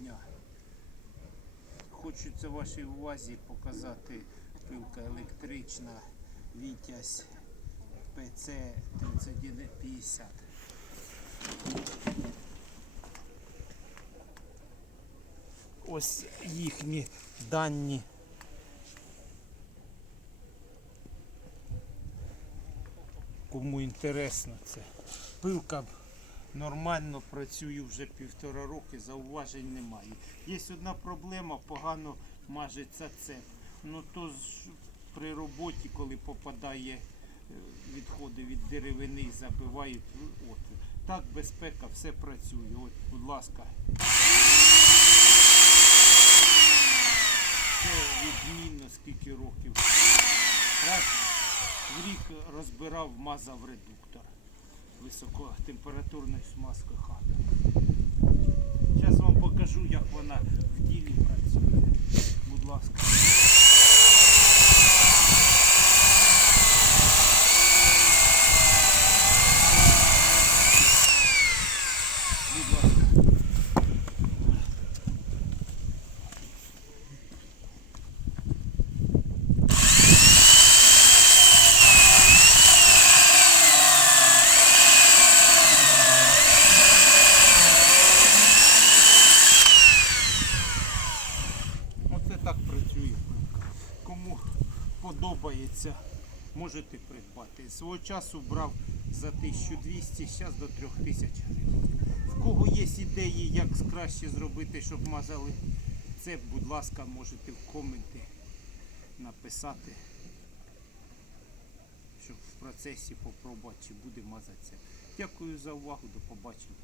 дня. Хочеться вашій увазі показати пилка електрична Вітязь ПЦ 3150. Ось їхні дані. Кому інтересно це. Пилка нормально працює вже півтора роки, зауважень немає. Є одна проблема, погано мажеться цеп. Ну то ж при роботі, коли попадає е, відходи від деревини, забивають отвір. Так, безпека, все працює. От, будь ласка. Це відмінно скільки років. Раз в рік розбирав, мазав редуктор. Високотемпературної смазки хата. Зараз вам покажу, як вона в ділі працює. Будь ласка. Будь ласка. Так працює. Кому подобається, можете придбати. Свого часу брав за 1200, зараз до 3000 гривень. В кого є ідеї, як краще зробити, щоб мазали це, будь ласка, можете в коменти написати, щоб в процесі попробувати, чи буде мазатися. Дякую за увагу, до побачення.